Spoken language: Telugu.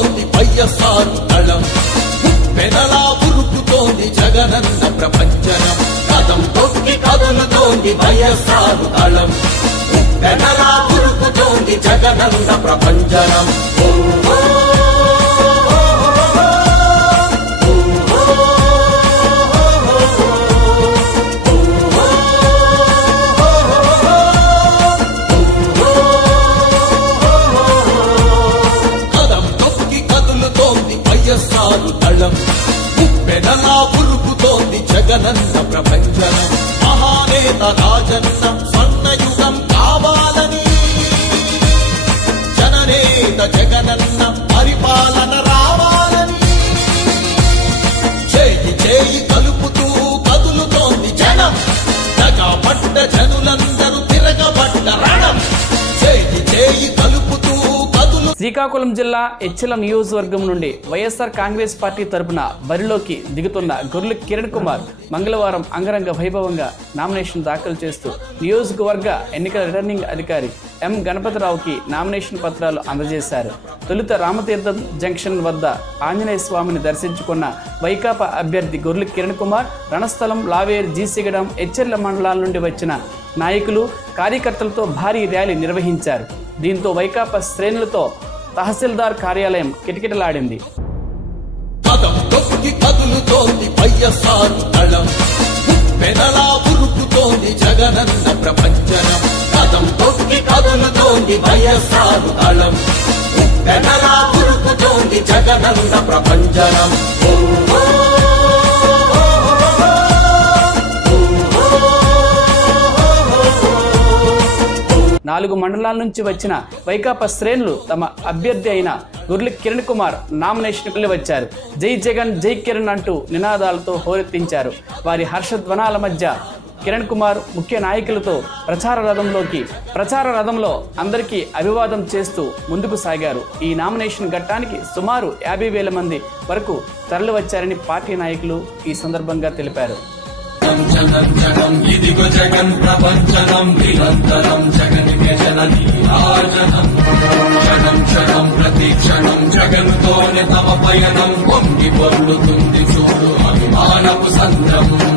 ఉరుకుతోంది వైఎస్ఆర్ దళం. పెనలా ఉరుకుతోంది జగనన్న ప్రపంచనం. కథం తొక్కి కదులుతోంది వైఎస్ఆర్ దళం. పెనలా ఉరుకుతోంది జగనన్న ప్రపంచనం. ఉరుకుతోంది జగనన్న ప్రపంచనం మహానేత రాజన్న స్వర్ణయుగం శ్రీకాకుళం జిల్లా హెచ్ఎల నియోజకవర్గం నుండి వైఎస్ఆర్ కాంగ్రెస్ పార్టీ తరపున బరిలోకి దిగుతున్న గొర్రెల కిరణ్ కుమార్ మంగళవారం అంగరంగ వైభవంగా నామినేషన్ దాఖలు చేస్తూ నియోజకవర్గ ఎన్నికల రిటర్నింగ్ అధికారి ఎం గణపతిరావుకి నామినేషన్ పత్రాలు అందజేశారు. తొలుత రామతీర్థం జంక్షన్ వద్ద ఆంజనేయ స్వామిని దర్శించుకున్న వైకాపా అభ్యర్థి గొర్రెల కిరణ్ కుమార్ రణస్థలం లావేర్ జీసిగడం హెచ్చెర్ల మండలాల నుండి వచ్చిన నాయకులు కార్యకర్తలతో భారీ ర్యాలీ నిర్వహించారు. దీంతో వైకాపా శ్రేణులతో తహసీల్దార్ కార్యాలయం కిటకిటలాడింది. జగనన్న ప్రపంచనం. కదం తొక్కి కదులుతోంది వైఎస్ఆర్ దళం. జగనన్న ప్రపంచనం. నాలుగు మండలాల నుంచి వచ్చిన వైకాపా శ్రేణులు తమ అభ్యర్థి అయిన గుర్లి కిరణ్ కుమార్ నామినేషన్కి వచ్చారు. జై జగన్ జై కిరణ్ అంటూ నినాదాలతో హోరెత్తించారు. వారి హర్షధ్వనాల మధ్య కిరణ్ కుమార్ ముఖ్య నాయకులతో ప్రచార రథంలోకి ప్రచార రథంలో అందరికీ అభివాదం చేస్తూ ముందుకు సాగారు. ఈ నామినేషన్ ఘట్టానికి సుమారు యాభై వేల మంది వరకు తరలివచ్చారని పార్టీ నాయకులు ఈ సందర్భంగా తెలిపారు. ఇదిగో జగన్ ప్రపంచనం నిరంతరం జగన్కి జనని రాజనం క్షణం క్షణం ప్రతి క్షణం జగన్తోనే తమ పయనం. పొంగి పొర్లుతుంది చూడు అభిమానపు సంద్రము.